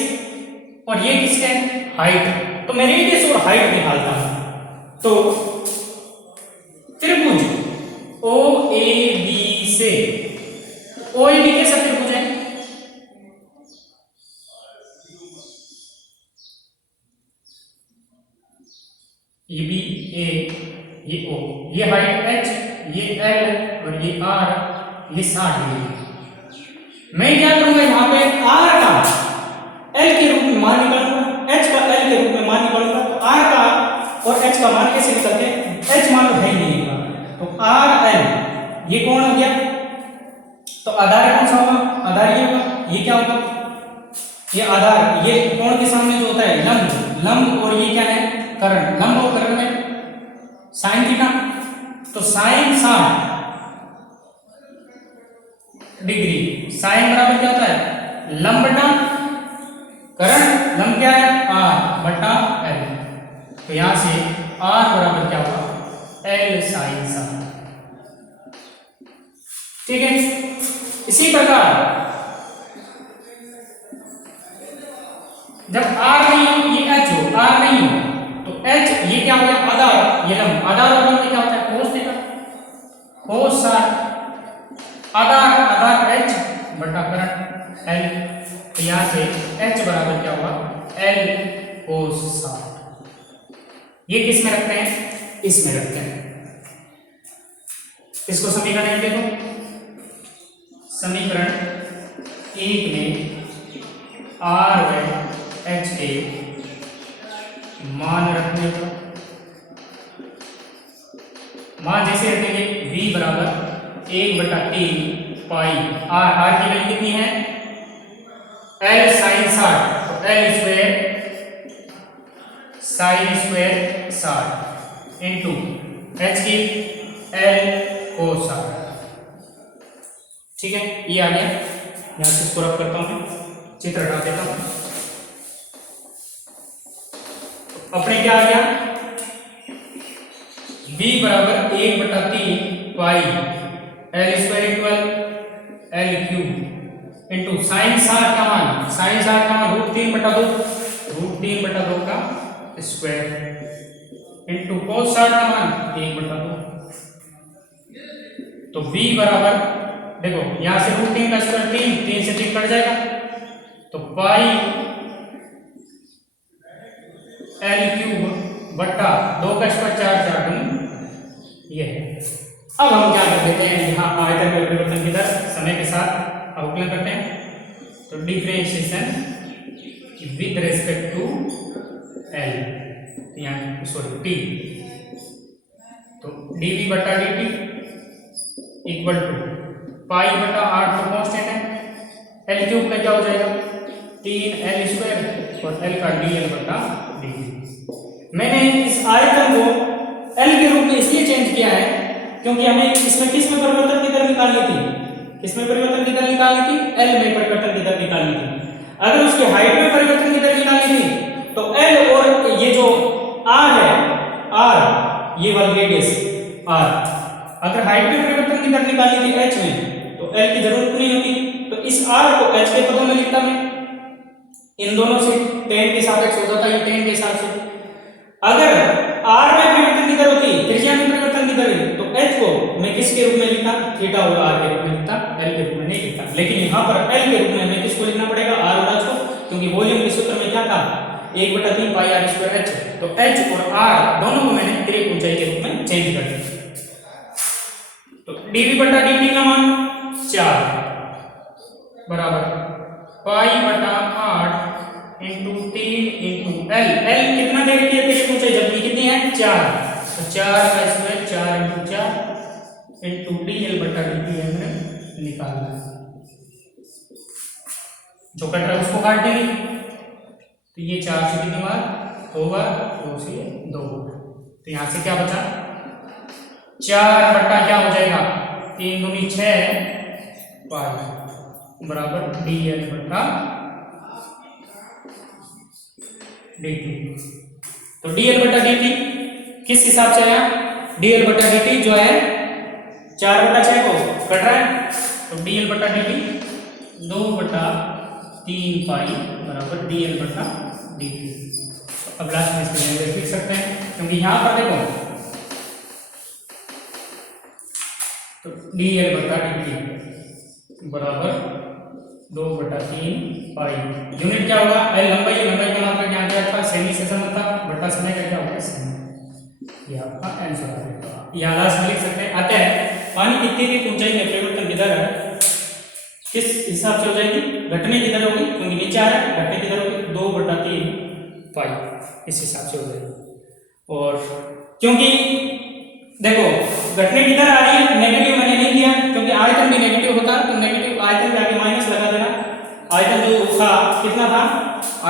और ये किसका है? हाइट। तो मैं रेडियस और हाइट निकालता हूं। तो त्रिभुज OAB से, OAB कैसा त्रिभुज है? ये B A, ये O, ये हाइट H, ये L और ये R, ये 60 डिग्री। मैं क्या करूंगा यहाँ पे R का L के रूप में मान निकालूंगा, H का L के रूप में मान निकालूंगा। तो R का और H का मान कैसे निकलते हैं? H मान तो है ही नहीं होगा, तो R L ये कौन हो गया? तो आधार कौन सा होगा? आधार ये होगा, ये क्या होगा? ये आधार, ये कोण के सामने जो होता है लंब, लंब और ये क्या है? कर्ण। लंब और कर्ण में साइन थीटा, तो साइन 60 डिग्री, साइन बराबर क्या होता है? लंब बटा कर्ण, लंब क्या है? r बटा l। तो यहां से r बराबर क्या होगा? l साइन 60, ठीक है। इसी प्रकार जब r नहीं हो, ये h हो, r नहीं हो, तो h ये क्या हो गया? आधार, ये लंब, आधार और लंब में क्या होता है? कोस थीटा, कोस 60, आधार आधार h बटा कर्ण l। तो यहां से h बराबर क्या होगा? l कोस 60। ये किस में रखते हैं? इसमें रखते हैं। इसको समीकरण एक देखो, समीकरण 1 में r व h के मान रखने पर, मान जैसे रखेंगे v बराबर 1/3 पाई r, r की वैल्यू कितनी है? एल साइन 60, तो L square sine square 60 into H की एल कोस 60। ठीक है, ये आ गया। यहां से इसको रब करता हूं, मैं चित्र हटा देता हूं। अपने क्या आ गया, v बराबर 1/3 pi L square equal L cube into sine 60 का मान, साइन 60 का मान √3/2 का स्क्वायर इंटू कोस 60 का मान 1/2। तो v बराबर देखो यहां से √3 का स्क्वायर 3 से 3 कट जाएगा, तो पाई एल क्यूब बट्टा 2 का स्क्वायर 4 ये है। अब हम क्या कर देते हैं, यहाँ आयतन के परिवर्तन की दर समय के साथ अवकलन करते हैं। तो differentiation with respect to l, यहाँ सॉरी टी, तो dv बटा dt इक्वल टू पाई बटा 8 तो कांस्टेंट है, एल क्यूब में क्या हो जाएगा 3l स्क्वायर और l का dl बटा dt। मैंने इस आयतन को l के रूप में इसलिए चेंज किया है क्योंकि हमें इसमें किस में परिवर्तन की दर निकालनी थी, किसमें परिवर्तन की दर निकालनी थी, l में परिवर्तन की दर निकालनी थी। अगर उसके हाइट में परिवर्तन की दर निकालनी थी तो l और ये जो r है, r ये वाला रेडियस r, अगर हाइट में परिवर्तन की दर निकालनी थी h में तो l की जरूरत नहीं होती। तो इस r को h के पदों में लिखता मैं, इन दोनों से tan के सापेक्ष हो जाता है, tan के हिसाब से। अगर r में परिवर्तन की दर होती, त्रिज्या में परिवर्तन की दर, तो h को मैं किसके रूप में लिखता, थीटा और r के रूप में लिखता, l के रूप में नहीं लिखता। लेकिन यहाँ पर l के रूप में हमें किसको लिखना पड़ेगा, r और h को, क्योंकि वॉल्यूम के सूत्र में क्या था 1/3 पाई r स्क्वायर h, तो h और r दोनों को मैंने त्रिक ऊंचाई के रूप में चेंज कर दिया। तो dv बटा dt का मान 4 बराबर पाई बटा 8 इंटू 3 इंटू l, l कितना दे रखी है त्रिक ऊंचाई, जबकि कितनी है 4, तो 4 का स्क्वायर 4 इंटू 4 इंटू dl बटा dt हमने निकालना है। जो कट रहा है उसको काट देंगे, तो ये 4 से कितनी बार 2 बार, 2 से 2, तो यहां से क्या बचा 4 बट्टा क्या हो जाएगा 3 दूनी 6 पाई बराबर dl बटा dt। तो dl बटा dt किस हिसाब से आया, dl बटा dt जो है 4/6 को कट रहा है, तो dl बटा dt 2/3 पाई बराबर dl बटा dt। अब लास्ट में इसको वैल्यू लिख सकते हैं, क्योंकि यहां पर देखो तो dl बटा dt बराबर 2/3 पाई, यूनिट क्या होगा l लंबाई, लंबाई का मात्रक यहाँ क्या था सेमी से समता बटा समय का क्या होगा समय, ये आपका आंसर आ जाएगा। यहाँ लास्ट में लिख सकते हैं। अतः पानी कितनी की ऊंचाई में परिवर्तन की दर किस हिसाब से हो जाएगी, घटने की दर होगी, क्योंकि नीचे आ रहा है, घटने की दर होगी 2/3 पाई, इस हिसाब से हो जाएगी। और क्योंकि देखो घटने की दर आ रही है, नेगेटिव मैंने नहीं किया क्योंकि आयतन भी नेगेटिव होता है, तो नेगेटिव आयतन के आगे माइनस लगा देना। आयतन जो था कितना था,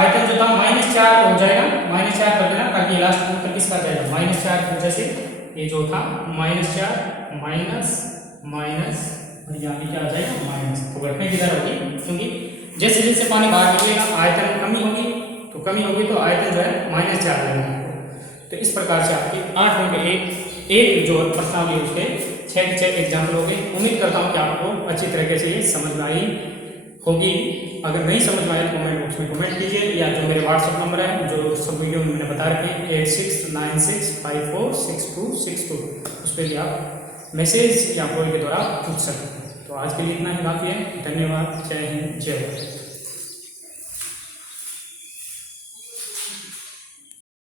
आयतन जो था -4 हो जाएगा, -4 कर देना ताकि लास्ट उत्तर किसका जाएगा -4 की वजह से ये जो था -4 माइनस माइनस और यहाँ पे क्या आ जाएगा माइनस, तो घटने की दर होगी, क्योंकि जैसे जैसे पानी बाहर निकलेगा आयतन कमी होगी, तो आयतन जो है -4 लगेगा। तो इस प्रकार से आपकी 8 में एक जो प्रश्नावली उसके 6 के 6 एग्जाम्पल हो गए। उम्मीद करता हूँ कि आपको अच्छी तरीके से ये समझ में आई होगी। अगर नहीं समझ में आए तो कमेंट बॉक्स में कमेंट कीजिए, या जो मेरे व्हाट्सएप नंबर है जो सब वीडियो में मैंने बता रखे 8696546262 उस पर भी आप मैसेज या कॉल के द्वारा पूछ सकते हैं। तो आज के लिए इतना ही काफ़ी है। धन्यवाद। जय हिंद, जय भारत।